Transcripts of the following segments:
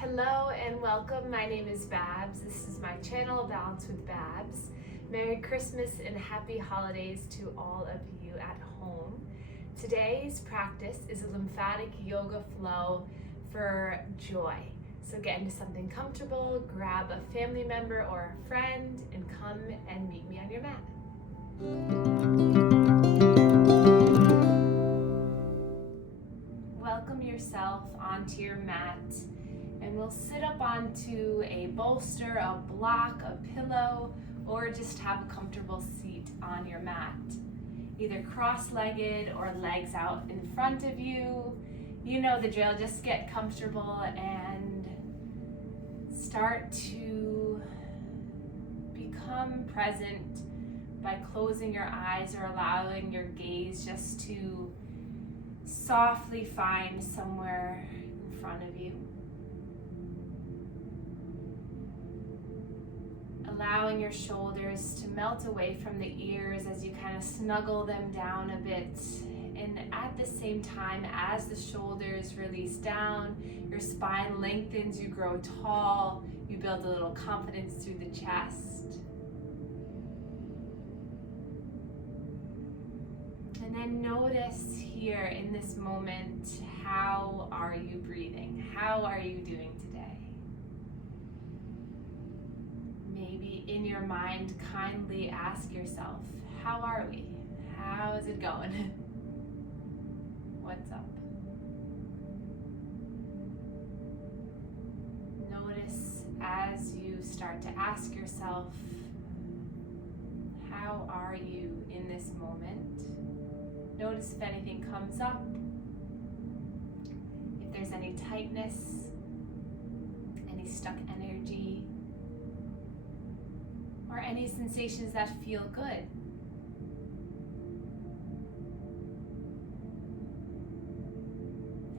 Hello and welcome. My name is Babz. This is my channel, Balance with Babz. Merry Christmas and happy holidays to all of you at home. Today's practice is a lymphatic yoga flow for joy. So get into something comfortable, grab a family member or a friend, and come and meet me on your mat. Welcome yourself onto your mat. And we'll sit up onto a bolster, a block, a pillow, or just have a comfortable seat on your mat. Either cross-legged or legs out in front of you. You know the drill, just get comfortable and start to become present by closing your eyes or allowing your gaze just to softly find somewhere in front of you. Allowing your shoulders to melt away from the ears as you kind of snuggle them down a bit. And at the same time, as the shoulders release down, your spine lengthens, you grow tall, you build a little confidence through the chest. And then notice here in this moment, how are you breathing? How are you doing today? Maybe in your mind, kindly ask yourself, how are we? How is it going? What's up? Notice as you start to ask yourself, how are you in this moment? Notice if anything comes up, if there's any tightness, any stuck energy, or any sensations that feel good.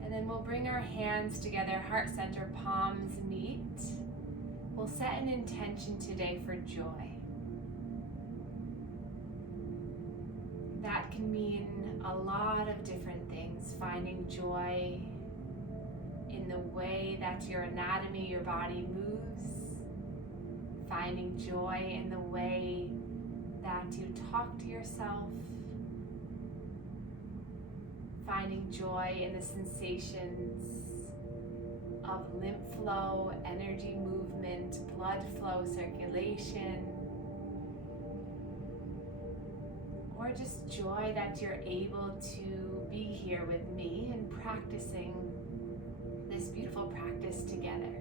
And then we'll bring our hands together, heart center, palms meet. We'll set an intention today for joy. That can mean a lot of different things. Finding joy in the way that your anatomy, your body moves. Finding joy in the way that you talk to yourself. Finding joy in the sensations of lymph flow, energy movement, blood flow, circulation. Or just joy that you're able to be here with me and practicing this beautiful practice together.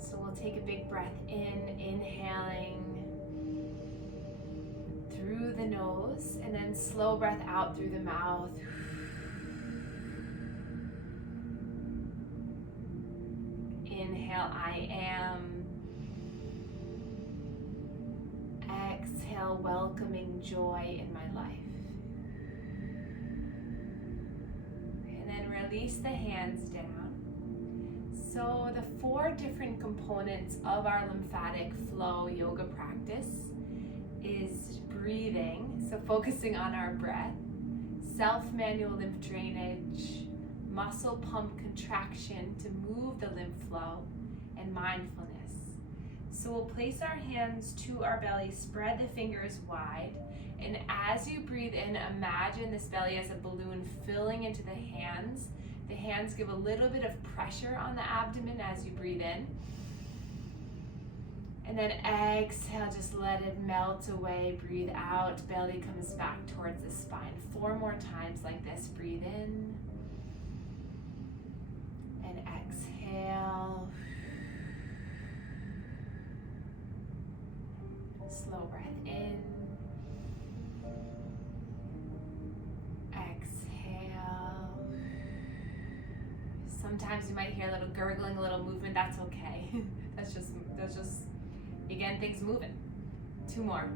So we'll take a big breath in, inhaling through the nose, and then slow breath out through the mouth. Inhale, I am. Exhale, welcoming joy in my life. And then release the hands down. So the 4 different components of our lymphatic flow yoga practice is breathing, so focusing on our breath, self-manual lymph drainage, muscle pump contraction to move the lymph flow, and mindfulness. So we'll place our hands to our belly, spread the fingers wide, and as you breathe in, imagine this belly as a balloon filling into the hands. The hands give a little bit of pressure on the abdomen as you breathe in. And then exhale, just let it melt away. Breathe out, belly comes back towards the spine. 4 more times like this. Breathe in. And exhale. Slow breath in. Sometimes you might hear a little gurgling, a little movement. That's okay. That's just, again, things moving. 2 more.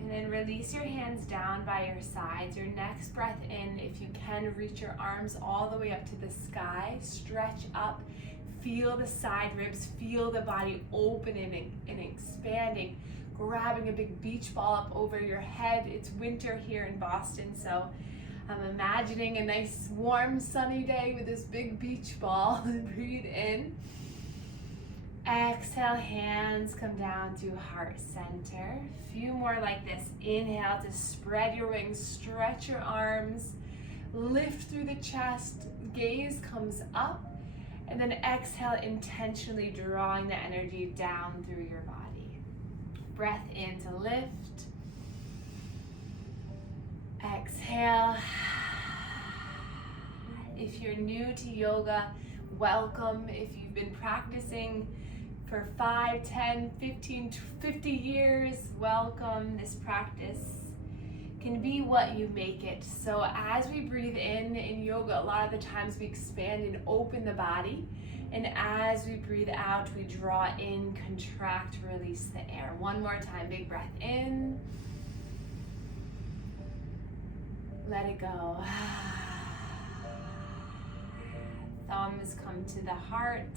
And then release your hands down by your sides. Your next breath in, if you can, reach your arms all the way up to the sky. Stretch up. feel the side ribs, feel the body opening and expanding, grabbing a big beach ball up over your head. It's winter here in Boston, so I'm imagining a nice warm sunny day with this big beach ball. Breathe in. Exhale, hands come down to heart center. A few more like this. Inhale to spread your wings, stretch your arms, lift through the chest, gaze comes up, and then exhale, intentionally drawing the energy down through your body. Breath in to lift. Exhale. If you're new to yoga, welcome. If you've been practicing for 5, 10, 15, 50 years, welcome. This practice can be what you make it. So as we breathe in yoga, a lot of the times we expand and open the body. And as we breathe out, we draw in, contract, release the air. One more time, big breath in. Let it go. Thumbs come to the heart.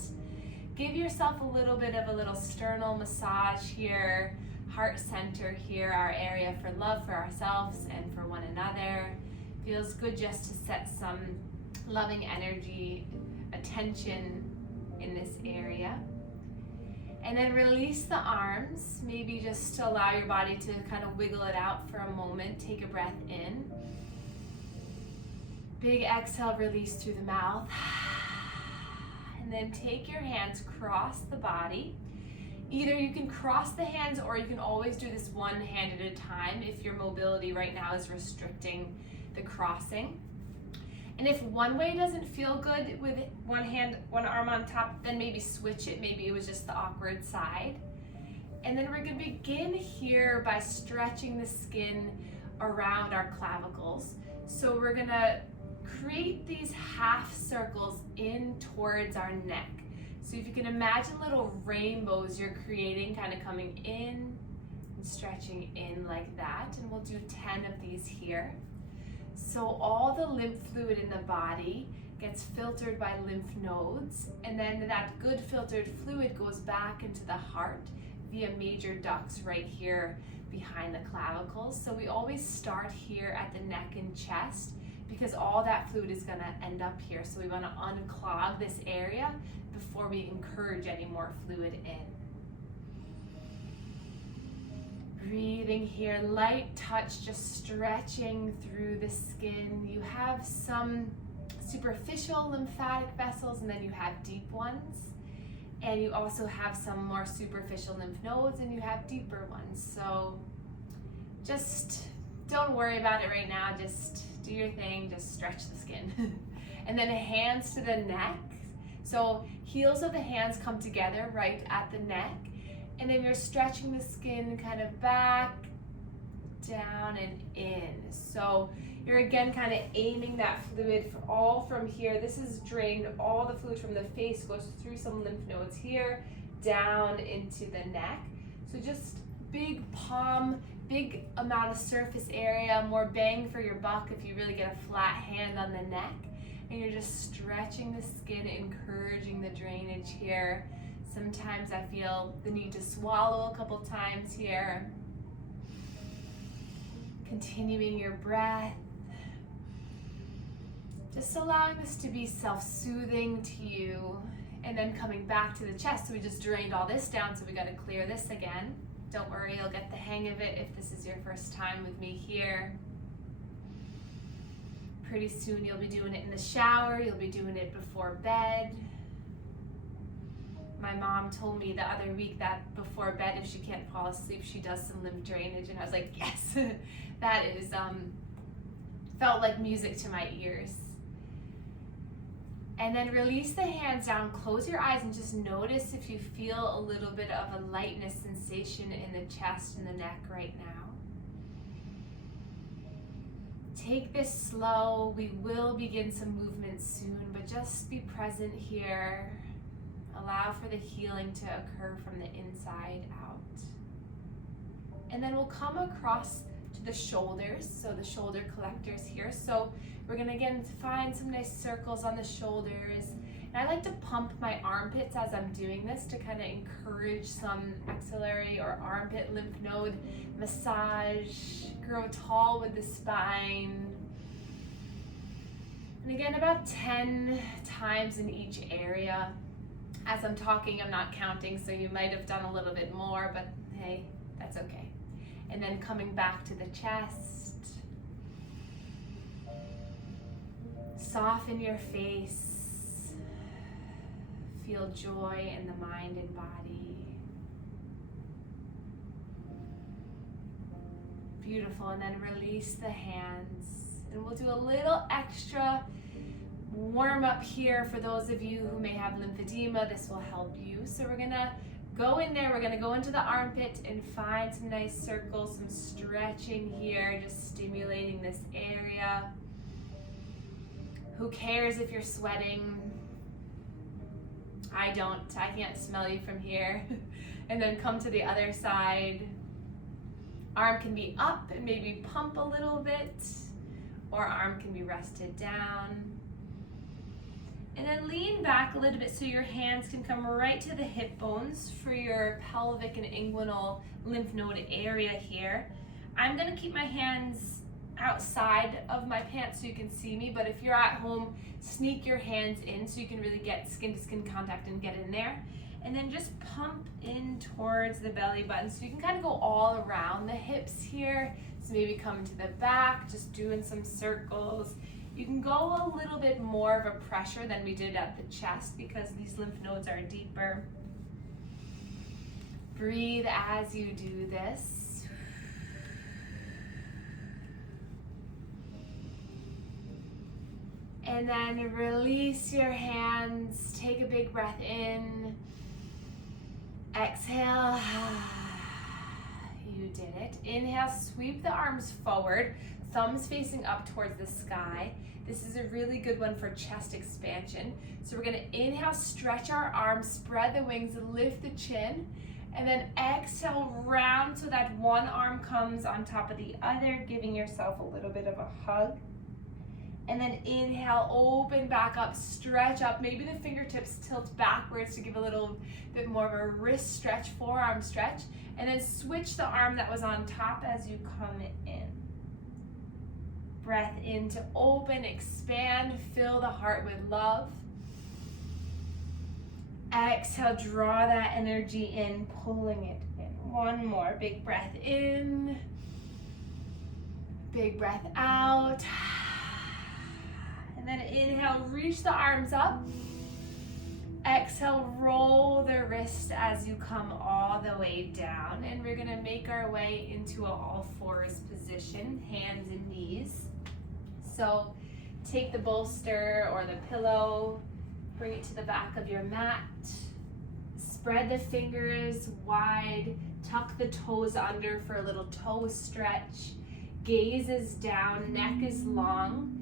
Give yourself a little bit of a little sternal massage here. Heart center here, our area for love for ourselves and for one another. Feels good just to set some loving energy, attention in this area. And then release the arms. Maybe just to allow your body to kind of wiggle it out for a moment. Take a breath in. Big exhale, release through the mouth. And then take your hands, cross the body. Either you can cross the hands or you can always do this one hand at a time if your mobility right now is restricting the crossing. And if one way doesn't feel good with one hand, one arm on top, then maybe switch it. Maybe it was just the awkward side. And then we're gonna begin here by stretching the skin around our clavicles. So we're gonna create these half circles in towards our neck. So if you can imagine little rainbows you're creating, kind of coming in and stretching in like that. And we'll do 10 of these here. So all the lymph fluid in the body gets filtered by lymph nodes, and then that good filtered fluid goes back into the heart via major ducts right here behind the clavicles. So we always start here at the neck and chest because all that fluid is going to end up here. So we want to unclog this area before we encourage any more fluid in. Breathing here, light touch, just stretching through the skin. You have some superficial lymphatic vessels and then you have deep ones. And you also have some more superficial lymph nodes and you have deeper ones. So just don't worry about it right now. Just do your thing, just stretch the skin. And then hands to the neck. So heels of the hands come together right at the neck. And then you're stretching the skin kind of back, down, and in. So you're again kind of aiming that fluid all from here. This is drained, all the fluid from the face goes through some lymph nodes here, down into the neck. So just big palm, big amount of surface area, more bang for your buck if you really get a flat hand on the neck. And you're just stretching the skin, encouraging the drainage here. Sometimes I feel the need to swallow a couple times here. Continuing your breath. Just allowing this to be self-soothing to you. And then coming back to the chest. So we just drained all this down, so we got to clear this again. Don't worry, you'll get the hang of it if this is your first time with me here. Pretty soon you'll be doing it in the shower, you'll be doing it before bed. My mom told me the other week that before bed, if she can't fall asleep, she does some lymph drainage, and I was like, yes, that is, felt like music to my ears. And then release the hands down, close your eyes, and just notice if you feel a little bit of a lightness sensation in the chest and the neck right now. Take this slow. We will begin some movement soon, but just be present here. Allow for the healing to occur from the inside out. And then we'll come across to the shoulders, so the shoulder collectors here. So we're gonna again find some nice circles on the shoulders, And I like to pump my armpits as I'm doing this to kind of encourage some axillary or armpit lymph node massage, grow tall with the spine. And again, about 10 times in each area. As I'm talking, I'm not counting, so you might have done a little bit more, but hey, that's okay. And then coming back to the chest. Soften your face. Feel joy in the mind and body. Beautiful, and then release the hands. And we'll do a little extra warm up here for those of you who may have lymphedema. This will help you. So we're gonna go in there, we're gonna go into the armpit and find some nice circles, some stretching here, just stimulating this area. Who cares if you're sweating? I don't, I can't smell you from here. And then come to the other side. Arm can be up and maybe pump a little bit, or arm can be rested down. And then lean back a little bit so your hands can come right to the hip bones for your pelvic and inguinal lymph node area here. I'm gonna keep my hands outside of my pants so you can see me, but if you're at home, sneak your hands in so you can really get skin to skin contact and get in there. And then just pump in towards the belly button so you can kind of go all around the hips here. So maybe come to the back, just doing some circles. You can go a little bit more of a pressure than we did at the chest because these lymph nodes are deeper. Breathe as you do this. And then release your hands. Take a big breath in. Exhale. You did it. Inhale, sweep the arms forward. Thumbs facing up towards the sky. This is a really good one for chest expansion. So we're gonna inhale, stretch our arms, spread the wings, lift the chin, and then exhale, round so that one arm comes on top of the other, giving yourself a little bit of a hug. And then inhale, open back up, stretch up. Maybe the fingertips tilt backwards to give a little bit more of a wrist stretch, forearm stretch. And then switch the arm that was on top as you come in. Breath in to open, expand, fill the heart with love. Exhale, draw that energy in, pulling it in. One more, big breath in. Big breath out. And then inhale, reach the arms up. Exhale, roll the wrist as you come all the way down. And we're gonna make our way into an all fours position, hands and knees. So take the bolster or the pillow, bring it to the back of your mat. Spread the fingers wide, tuck the toes under for a little toe stretch. Gaze is down, neck is long.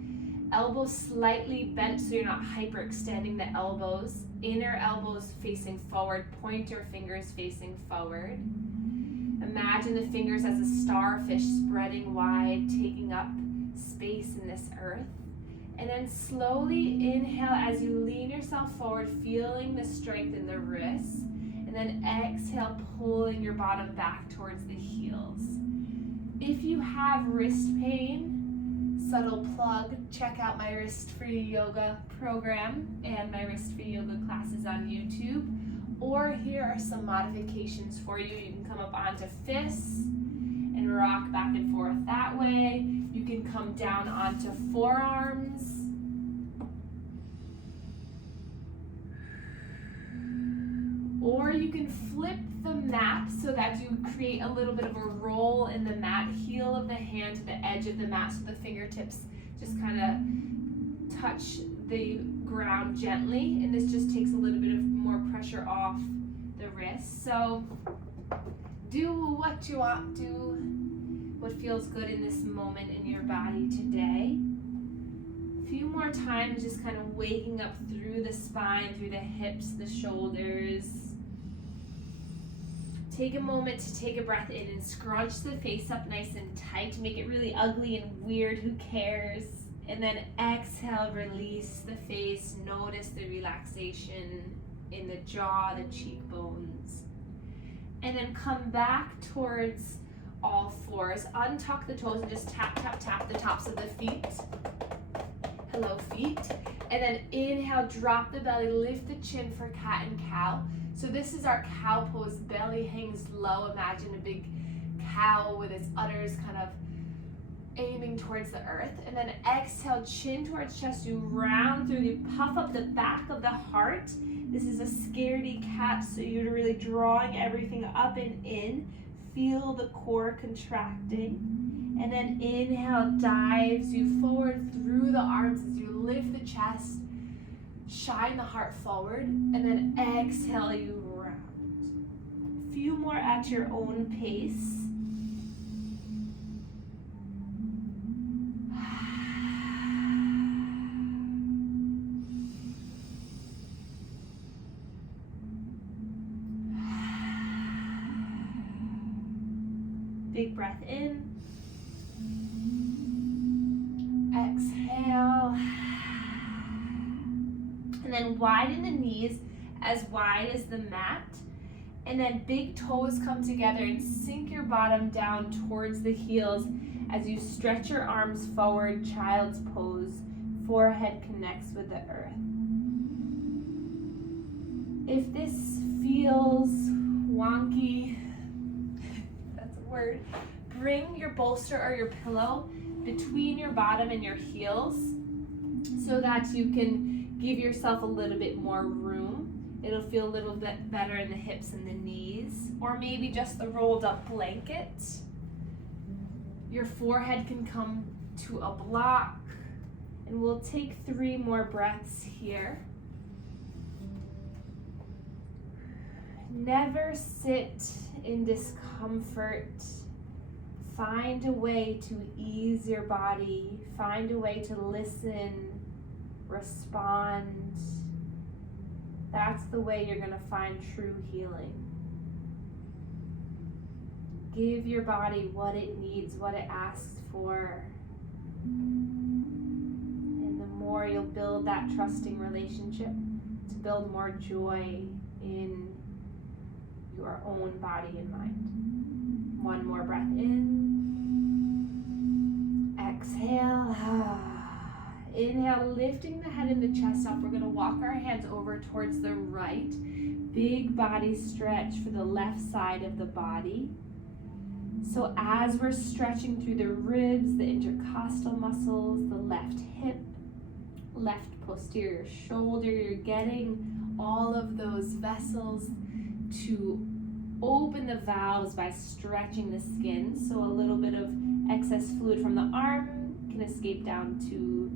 Elbows slightly bent so you're not hyperextending the elbows. Inner elbows facing forward, pointer fingers facing forward. Imagine the fingers as a starfish spreading wide, taking up space in this earth. And then slowly inhale as you lean yourself forward, feeling the strength in the wrists. And then exhale, pulling your bottom back towards the heels. If you have wrist pain, subtle plug, check out my wrist-free yoga program and my wrist-free yoga classes on YouTube. Or here are some modifications for you. You can come up onto fists and rock back and forth that way. You can come down onto forearms. Or you can flip the mat so that you create a little bit of a roll in the mat, heel of the hand to the edge of the mat so the fingertips just kind of touch the ground gently. And this just takes a little bit of more pressure off the wrist. So do what you want, do what feels good in this moment in your body today. A few more times, just kind of waking up through the spine, through the hips, the shoulders. Take a moment to take a breath in and scrunch the face up nice and tight. Make it really ugly and weird, who cares? And then exhale, release the face. Notice the relaxation in the jaw, the cheekbones. And then come back towards all fours. Untuck the toes and just tap, tap, tap the tops of the feet. Hello, feet. And then inhale, drop the belly, lift the chin for cat and cow. So this is our cow pose. Belly hangs low. Imagine a big cow with its udders kind of aiming towards the earth. And then exhale, chin towards chest. You round through, you puff up the back of the heart. This is a scaredy cat, so you're really drawing everything up and in. Feel the core contracting. And then inhale, dives you forward through the arms as you lift the chest. Shine the heart forward. And then exhale, you round. A few more at your own pace. Big breath in. Exhale. And then widen the knees as wide as the mat. And then big toes come together and sink your bottom down towards the heels as you stretch your arms forward, child's pose. Forehead connects with the earth. If this feels wonky, that's a word, bring your bolster or your pillow between your bottom and your heels so that you can give yourself a little bit more room. It'll feel a little bit better in the hips and the knees, or maybe just the rolled up blanket. Your forehead can come to a block, and we'll take 3 more breaths here. Never sit in discomfort. Find a way to ease your body. Find a way to listen, respond. That's the way you're going to find true healing. Give your body what it needs, what it asks for. And the more you'll build that trusting relationship, to build more joy in your own body and mind. 1 more breath in. Exhale. Inhale, lifting the head and the chest up. We're going to walk our hands over towards the right. Big body stretch for the left side of the body. So as we're stretching through the ribs, the intercostal muscles, the left hip, left posterior shoulder, you're getting all of those vessels to open the valves by stretching the skin. So a little bit of excess fluid from the arm can escape down to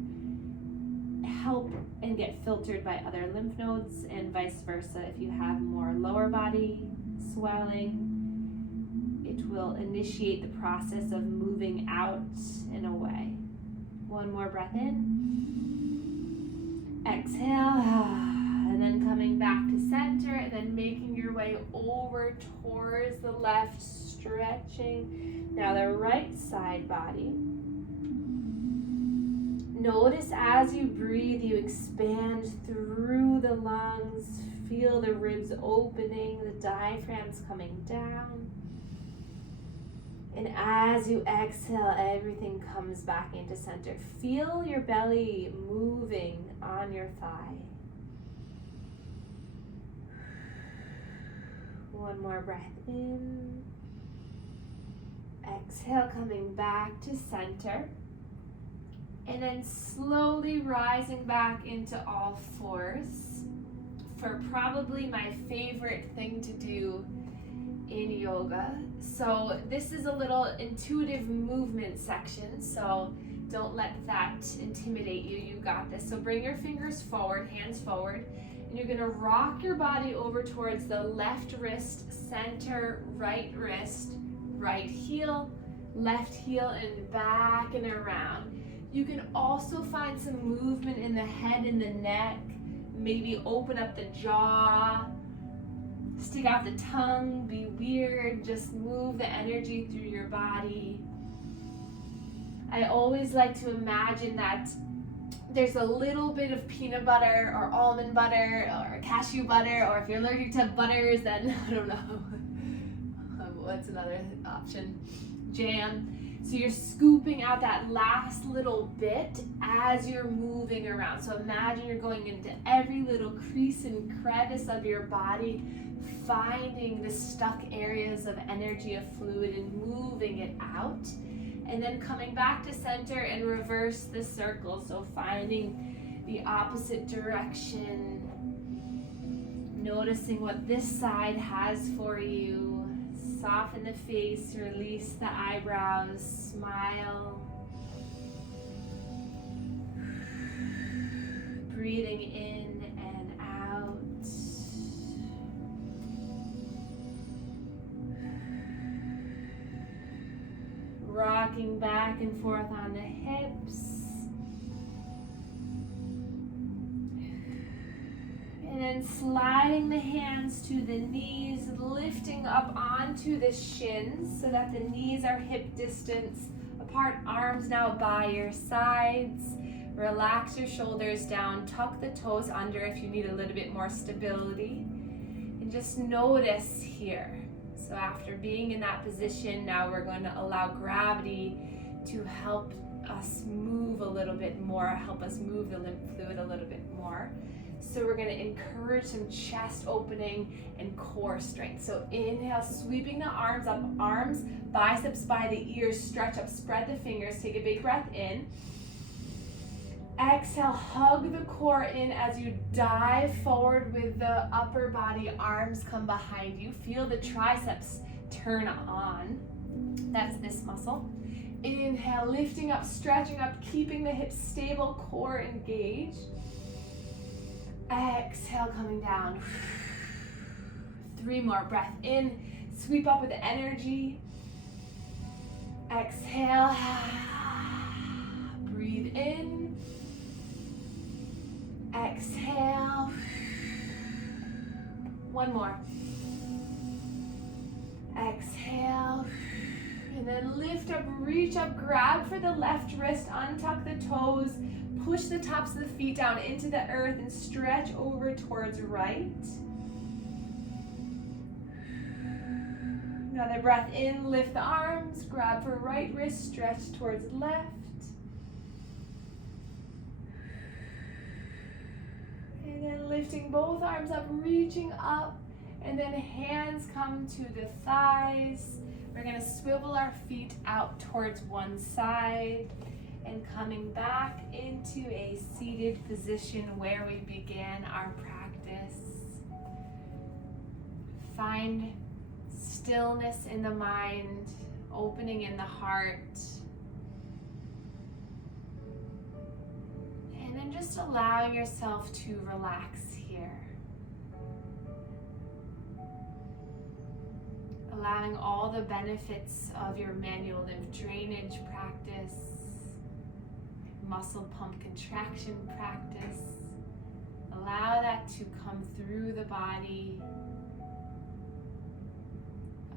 help and get filtered by other lymph nodes, and vice versa. If you have more lower body swelling, it will initiate the process of moving out and away. 1 more breath in. Exhale. And then coming back to center, and then making your way over towards the left, stretching. Now the right side body. Notice as you breathe, you expand through the lungs. Feel the ribs opening, the diaphragm's coming down. And as you exhale, everything comes back into center. Feel your belly moving on your thigh. 1 more breath in. Exhale, coming back to center. And then slowly rising back into all fours for probably my favorite thing to do in yoga. So this is a little intuitive movement section, so don't let that intimidate you. You got this. So bring your fingers forward, hands forward, and you're gonna rock your body over towards the left wrist, center, right wrist, right heel, left heel, and back and around. You can also find some movement in the head and the neck. Maybe open up the jaw, stick out the tongue, be weird, just move the energy through your body. I always like to imagine that there's a little bit of peanut butter or almond butter or cashew butter, or if you're allergic to butters, then I don't know. What's another option? Jam. So you're scooping out that last little bit as you're moving around. So imagine you're going into every little crease and crevice of your body, finding the stuck areas of energy, of fluid, and moving it out. And then coming back to center and reverse the circle. So finding the opposite direction, noticing what this side has for you. Soften the face, release the eyebrows, smile. Breathing in and out. Rocking back and forth on the hips. And then sliding the hands to the knees, lifting up onto the shins so that the knees are hip distance apart, arms now by your sides. Relax your shoulders down, tuck the toes under if you need a little bit more stability. And just notice here. So after being in that position, now we're going to allow gravity to help us move a little bit more, help us move the lymph fluid a little bit more. So we're going to encourage some chest opening and core strength. So inhale, sweeping the arms up, arms, biceps by the ears, stretch up, spread the fingers, take a big breath in. Exhale, hug the core in as you dive forward with the upper body, arms come behind you. Feel the triceps turn on. That's this muscle. Inhale, lifting up, stretching up, keeping the hips stable, core engaged. Exhale, coming down. 3 more, breath in, sweep up with energy. Exhale, breathe in. Exhale. 1 more. Exhale. And then lift up, reach up, grab for the left wrist, untuck the toes, push the tops of the feet down into the earth and stretch over towards right. Another breath in, lift the arms, grab for right wrist, stretch towards left. And then lifting both arms up, reaching up, and then hands come to the thighs. We're going to swivel our feet out towards one side and coming back into a seated position where we began our practice. Find stillness in the mind, opening in the heart. And then just allowing yourself to relax here. Allowing all the benefits of your manual lymph drainage practice, muscle pump contraction practice. Allow that to come through the body.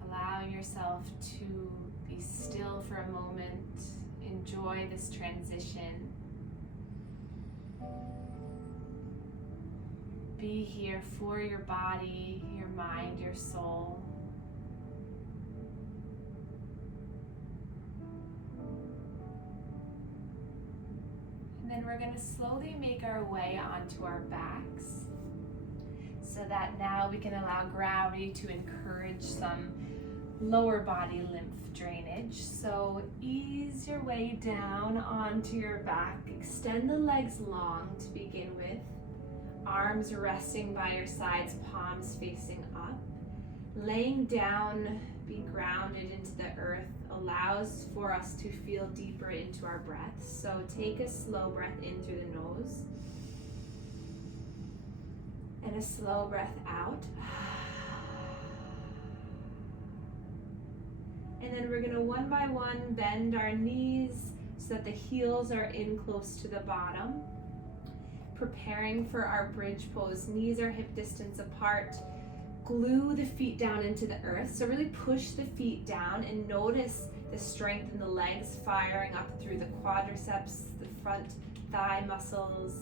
Allowing yourself to be still for a moment. Enjoy this transition. Be here for your body, your mind, your soul. And then we're going to slowly make our way onto our backs so that now we can allow gravity to encourage some lower body lymph drainage. So ease your way down onto your back. Extend the legs long to begin with. Arms resting by your sides, palms facing up. Laying down, be grounded into the earth allows for us to feel deeper into our breath. So take a slow breath in through the nose and a slow breath out. And then we're going to one by one bend our knees so that the heels are in close to the bottom. Preparing for our bridge pose. Knees are hip distance apart. Glue the feet down into the earth. So really push the feet down and notice the strength in the legs firing up through the quadriceps, the front thigh muscles.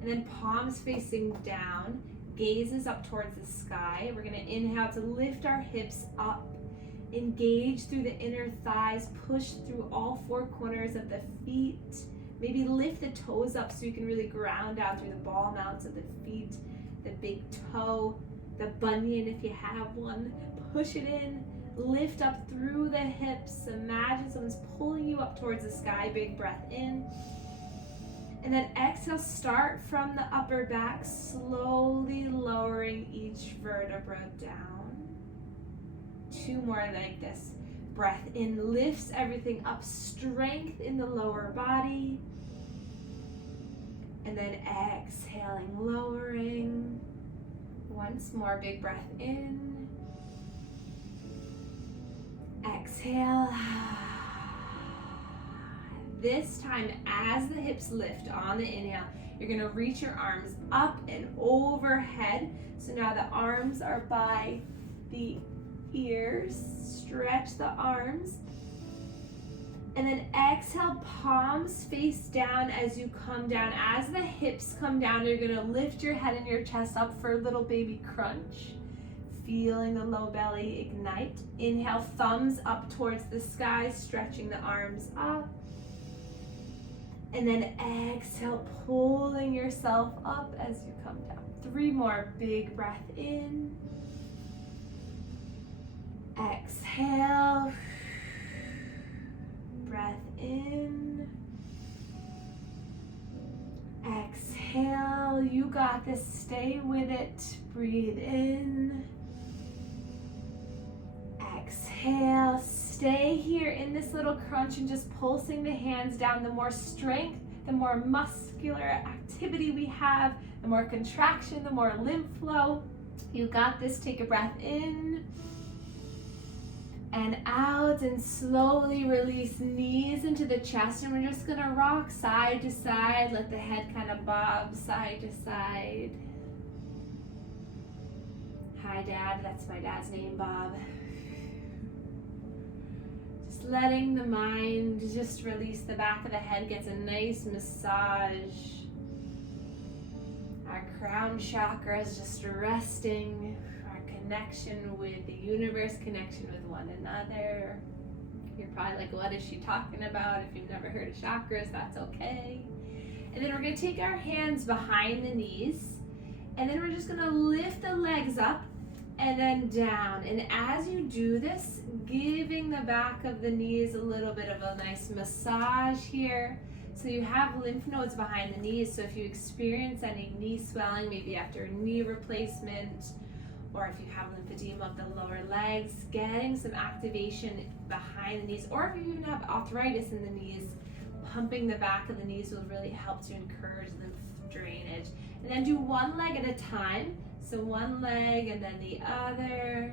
And then palms facing down, gazes up towards the sky. We're gonna inhale to lift our hips up, engage through the inner thighs, push through all four corners of the feet. Maybe lift the toes up so you can really ground out through the ball mounts of the feet, the big toe, the bunion if you have one. Push it in, lift up through the hips. Imagine someone's pulling you up towards the sky. Big breath in. And then exhale, start from the upper back, slowly lowering each vertebra down. Two more like this. Breath in lifts everything up, strength in the lower body. And then exhaling, lowering. Once more, big breath in. Exhale. This time, as the hips lift on the inhale, you're gonna reach your arms up and overhead. So now the arms are by the ears. Stretch the arms. And then exhale, palms face down as you come down. As the hips come down, you're gonna lift your head and your chest up for a little baby crunch. Feeling the low belly ignite. Inhale, thumbs up towards the sky, stretching the arms up. And then exhale, pulling yourself up as you come down. Three more, big breath in. Exhale. Breath in. Exhale. You got this. Stay with it. Breathe in. Exhale. Stay here in this little crunch and just pulsing the hands down. The more strength, the more muscular activity we have, the more contraction, the more lymph flow. You got this. Take a breath in and out, and slowly release knees into the chest, and we're just gonna rock side to side. Let the head kind of bob side to side. Hi Dad, that's my dad's name, Bob. Just letting the mind just release. The back of the head gets a nice massage. Our crown chakra is just resting. Connection with the universe, connection with one another. You're probably like, what is she talking about? If you've never heard of chakras, that's okay. And then we're gonna take our hands behind the knees, and then we're just gonna lift the legs up and then down. And as you do this, giving the back of the knees a little bit of a nice massage here. So you have lymph nodes behind the knees, so if you experience any knee swelling, maybe after a knee replacement, or if you have lymphedema of the lower legs, getting some activation behind the knees, or if you even have arthritis in the knees, pumping the back of the knees will really help to encourage lymph drainage. And then do one leg at a time. So one leg and then the other.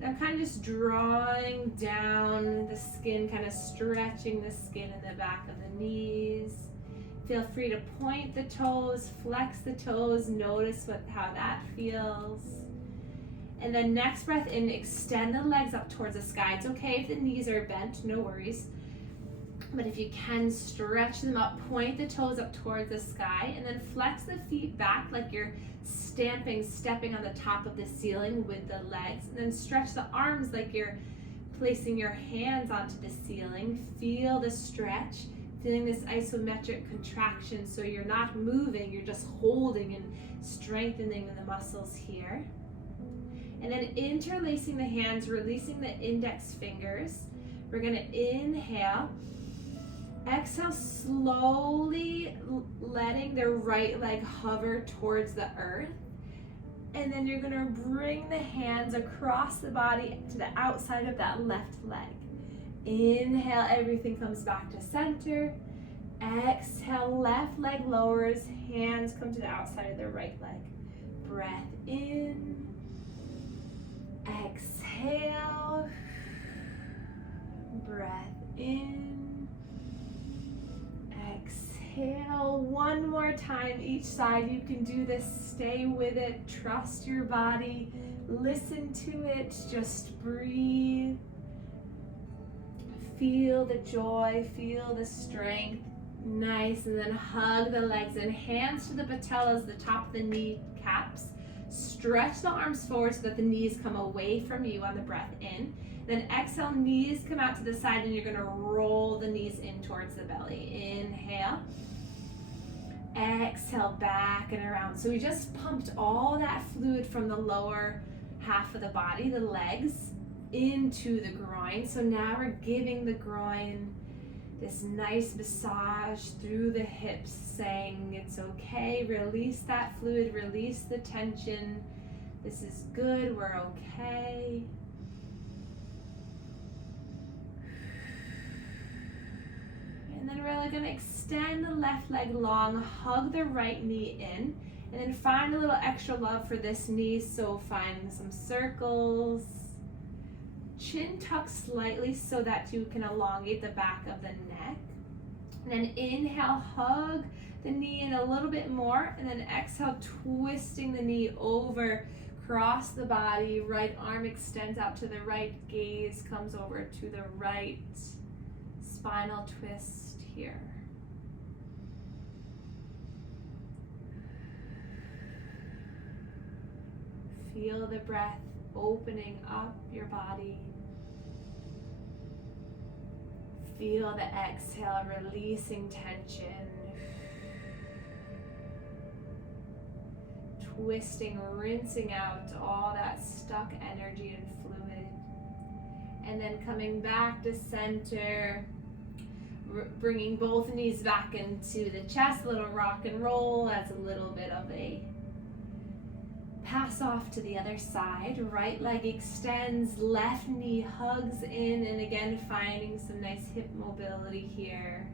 And I'm kind of just drawing down the skin, kind of stretching the skin in the back of the knees. Feel free to point the toes, flex the toes, notice how that feels. And then next breath in, extend the legs up towards the sky. It's okay if the knees are bent, no worries. But if you can, stretch them up, point the toes up towards the sky, and then flex the feet back like you're stepping on the top of the ceiling with the legs. And then stretch the arms like you're placing your hands onto the ceiling. Feel the stretch. Feeling this isometric contraction, so you're not moving, you're just holding and strengthening the muscles here. And then interlacing the hands, releasing the index fingers. We're gonna inhale. Exhale, slowly letting the right leg hover towards the earth. And then you're gonna bring the hands across the body to the outside of that left leg. Inhale, everything comes back to center. Exhale, left leg lowers, hands come to the outside of the right leg. Breath in. Exhale. Breath in. Exhale. One more time each side. You can do this. Stay with it. Trust your body. Listen to it. Just breathe. feel the joy, feel the strength. Nice, and then hug the legs in, hands to the patellas, the top of the kneecaps. Stretch the arms forward so that the knees come away from you on the breath in. Then exhale, knees come out to the side, and you're gonna roll the knees in towards the belly. Inhale. Exhale, back and around. So we just pumped all that fluid from the lower half of the body, the legs, into the groin. So now we're giving the groin this nice massage through the hips, saying it's okay, release that fluid, release the tension. This is good, we're okay. And then we're gonna extend the left leg long, hug the right knee in, and then find a little extra love for this knee. So find some circles. Chin tuck slightly so that you can elongate the back of the neck. And then inhale, hug the knee in a little bit more, and then exhale, twisting the knee over, cross the body, right arm extends out to the right, gaze comes over to the right, spinal twist here. Feel the breath opening up your body. Feel the exhale, releasing tension. Twisting, rinsing out all that stuck energy and fluid. And then coming back to center, bringing both knees back into the chest, a little rock and roll as a little bit of a pass off to the other side. Right leg extends, left knee hugs in, and again finding some nice hip mobility here.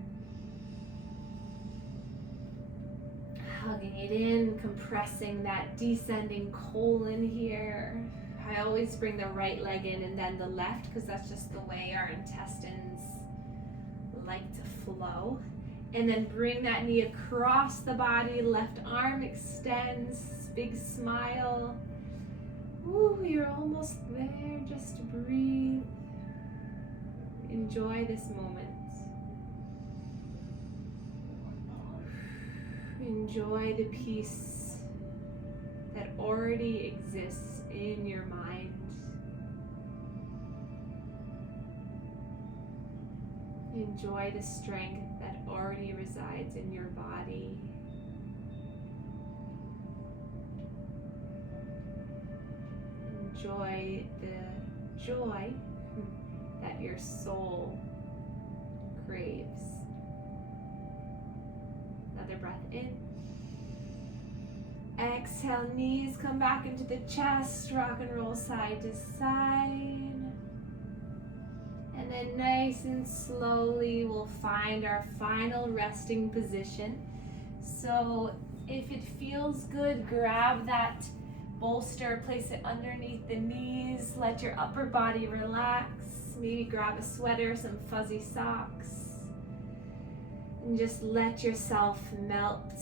Hugging it in, compressing that descending colon here. I always bring the right leg in and then the left, because that's just the way our intestines like to flow. And then bring that knee across the body, left arm extends, big smile. Ooh, you're almost there, just breathe. Enjoy this moment. Enjoy the peace that already exists in your mind. Enjoy the strength that already resides in your body. Enjoy the joy that your soul craves. Another breath in. Exhale, knees come back into the chest, rock and roll side to side. And then nice and slowly we'll find our final resting position. So if it feels good, grab that bolster, place it underneath the knees, let your upper body relax. Maybe grab a sweater, some fuzzy socks, and just let yourself melt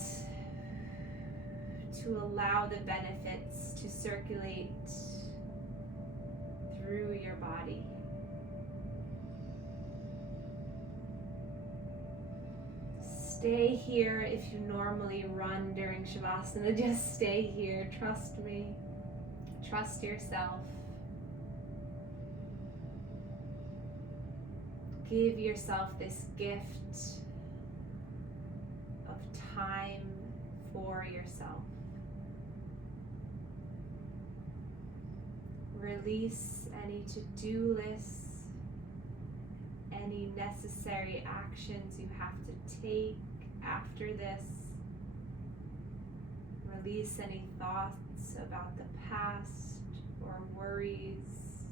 to allow the benefits to circulate through your body. Stay here if you normally run during Shavasana. Just stay here. Trust me. Trust yourself. Give yourself this gift of time for yourself. Release any to-do lists, any necessary actions you have to take after this. Release any thoughts about the past or worries.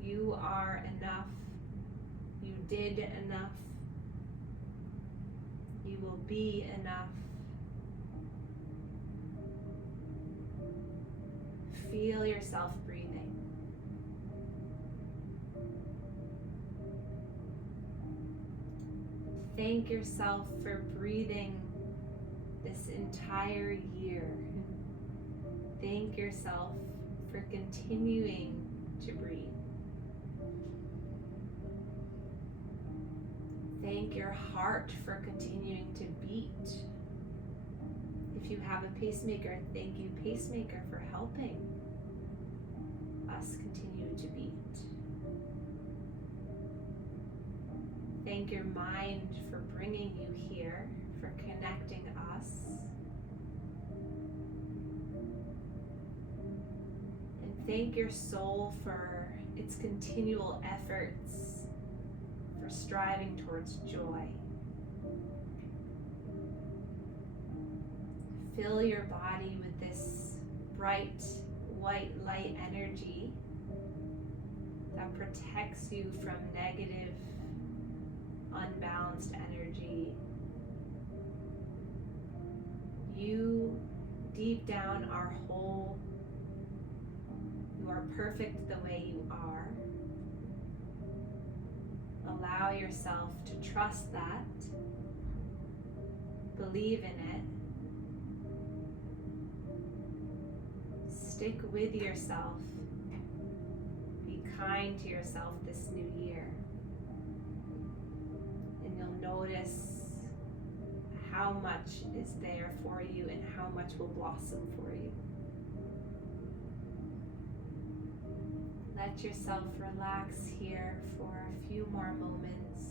You are enough. You did enough. You will be enough. Feel yourself breathing. Thank yourself for breathing this entire year. Thank yourself for continuing to breathe. Thank your heart for continuing to beat. If you have a pacemaker, thank you, pacemaker, for helping us continue to beat. Thank your mind for bringing you here, for connecting us. And thank your soul for its continual efforts, for striving towards joy. Fill your body with this bright white light energy that protects you from negative, unbalanced energy. You, deep down, are whole. You are perfect the way you are. Allow yourself to trust that. Believe in it. Stick with yourself. Be kind to yourself this new year. And you'll notice how much is there for you and how much will blossom for you. Let yourself relax here for a few more moments.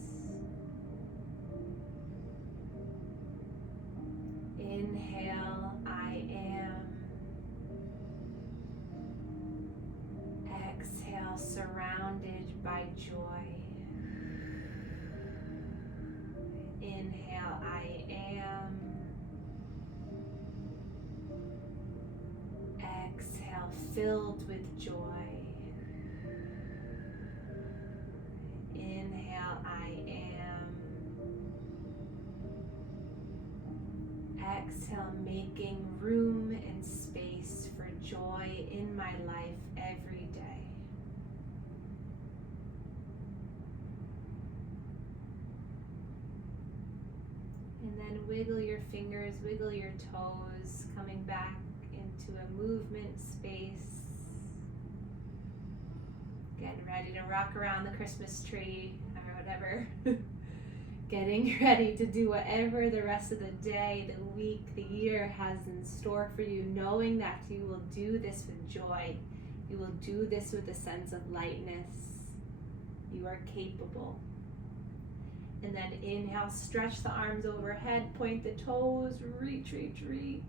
Inhale, I am. Exhale, surrounded by joy. Inhale, I am. Exhale, filled with joy. Inhale, I am. Exhale, making room and space for joy in my life every day. And then wiggle your fingers, wiggle your toes, coming back into a movement space. Getting ready to rock around the Christmas tree or whatever. Getting ready to do whatever the rest of the day, the week, the year has in store for you, knowing that you will do this with joy. You will do this with a sense of lightness. You are capable. And then inhale, stretch the arms overhead, point the toes, reach, reach, reach.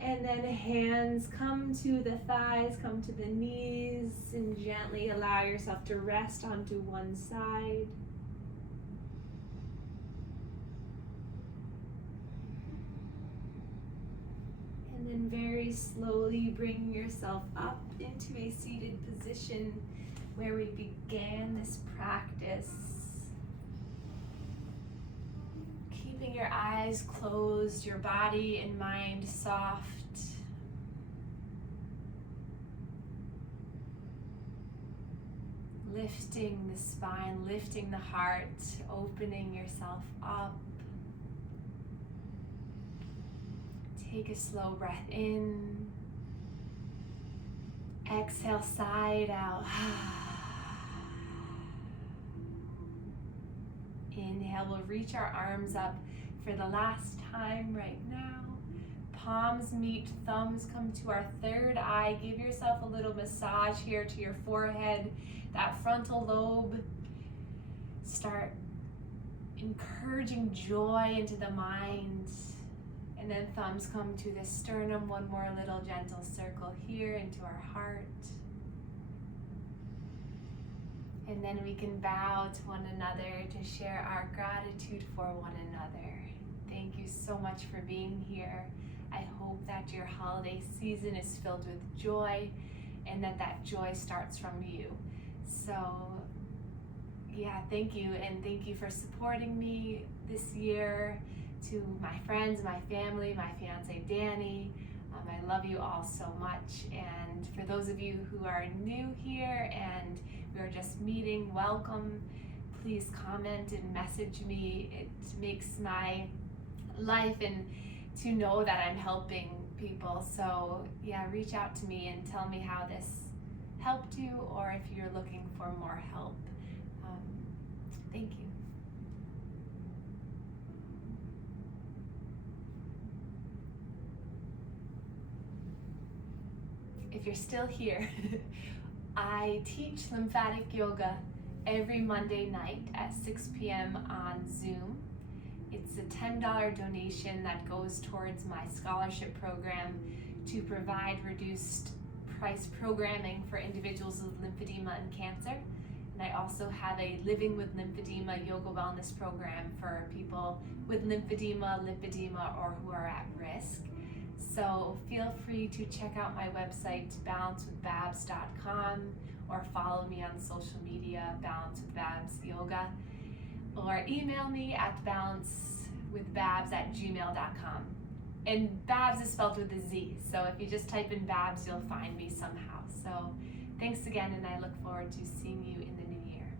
And then hands come to the thighs, come to the knees, and gently allow yourself to rest onto one side. And then very slowly bring yourself up into a seated position where we began this practice. Keeping your eyes closed, your body and mind soft. Lifting the spine, lifting the heart, opening yourself up. Take a slow breath in. Exhale, side out. Inhale, we'll reach our arms up for the last time right now. Palms meet, thumbs come to our third eye. Give yourself a little massage here to your forehead, that frontal lobe. Start encouraging joy into the mind. And then thumbs come to the sternum. One more little gentle circle here into our heart. And then we can bow to one another to share our gratitude for one another. Thank you so much for being here. I hope that your holiday season is filled with joy and that joy starts from you. So yeah, thank you, and thank you for supporting me this year. To my friends, my family, my fiance Danny, I love you all so much. And for those of you who are new here and we are just meeting, welcome. Please comment and message me. It makes my life and to know that I'm helping people. So yeah, reach out to me and tell me how this helped you, or if you're looking for more help. Thank you. if you're still here, I teach lymphatic yoga every Monday night at 6 p.m. on Zoom. It's a $10 donation that goes towards my scholarship program to provide reduced price programming for individuals with lymphedema and cancer. And I also have a Living with Lymphedema yoga wellness program for people with lymphedema, or who are at risk. So feel free to check out my website, balancewithbabz.com, or follow me on social media, balancewithbabz yoga, or email me at balancewithbabz@gmail.com. And Babz is spelled with a Z, so if you just type in Babz, you'll find me somehow. So thanks again, and I look forward to seeing you in the new year.